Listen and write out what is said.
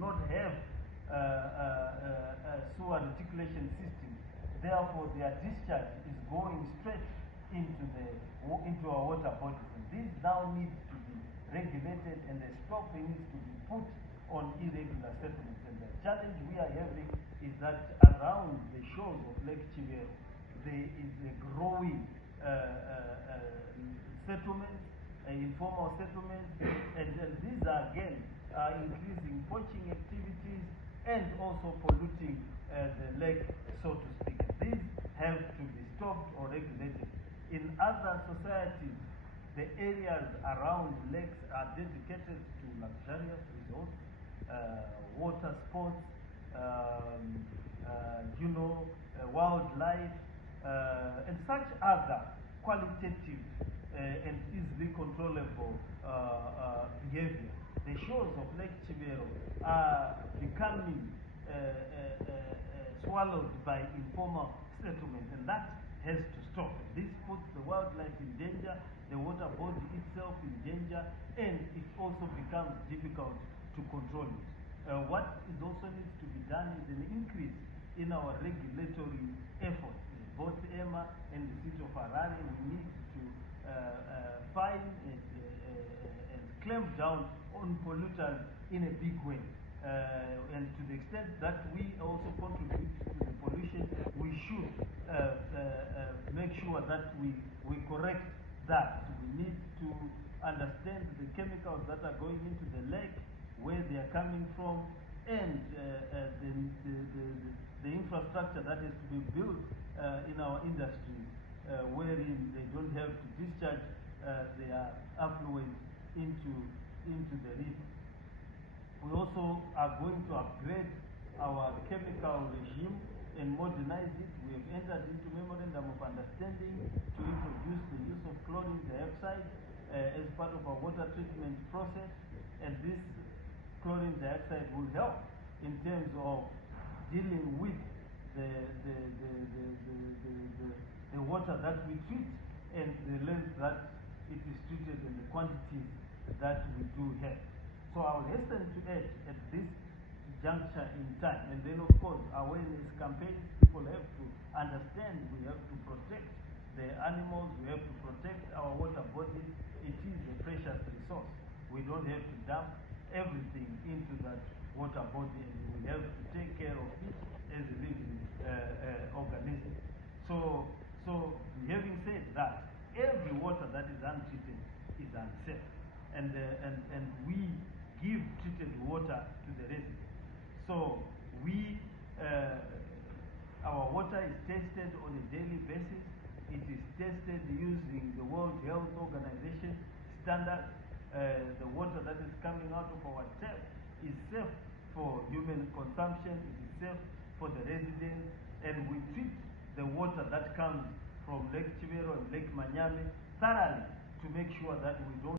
not have a sewer reticulation system. Therefore, their discharge is going straight into our water bodies. And this now needs to be regulated, and a stop needs to be put on irregular settlements. And the challenge we are having is that around the shores of Lake Chivero, there is a growing settlements, informal settlements, and these are again increasing poaching activities and also polluting the lake, so to speak. These have to be stopped or regulated. In other societies, the areas around lakes are dedicated to luxurious resorts, water sports, wildlife, and such other qualitative and easily controllable behavior. The shores of Lake Chivero are becoming swallowed by informal settlements, and that has to stop. This puts the wildlife in danger, the water body itself in danger, and it also becomes difficult to control it. What is also needs to be done is an increase in our regulatory efforts. Both EMA and the city of Harare, we need to fine and clamp down on polluters in a big way. And to the extent that we also contribute to the pollution, we should make sure that we correct that. We need to understand the chemicals that are going into the lake, where they are coming from, and the infrastructure that is to be built in our industries, wherein they don't have to discharge their effluent into the river. We also are going to upgrade our chemical regime and modernize it. We have entered into memorandum of understanding to introduce the use of chlorine dioxide as part of our water treatment process, and this chlorine dioxide will help in terms of dealing with the water that we treat, and the length that it is treated, and the quantities that we do have. So I'll hasten to add at this juncture in time, and then of course awareness campaigns. People have to understand we have to protect the animals, we have to protect our water bodies. It is a precious resource. We don't have to dump everything into that water body, and we have to take care of it as a living organism. So having said that, every water that is untreated is unsafe, and we give treated water to the residents. So our water is tested on a daily basis. It is tested using the World Health Organization standards. The water that is coming out of our tap is safe for human consumption. It is safe for the residents, and we treat the water that comes from Lake Chivero and Lake Manyame thoroughly to make sure that we don't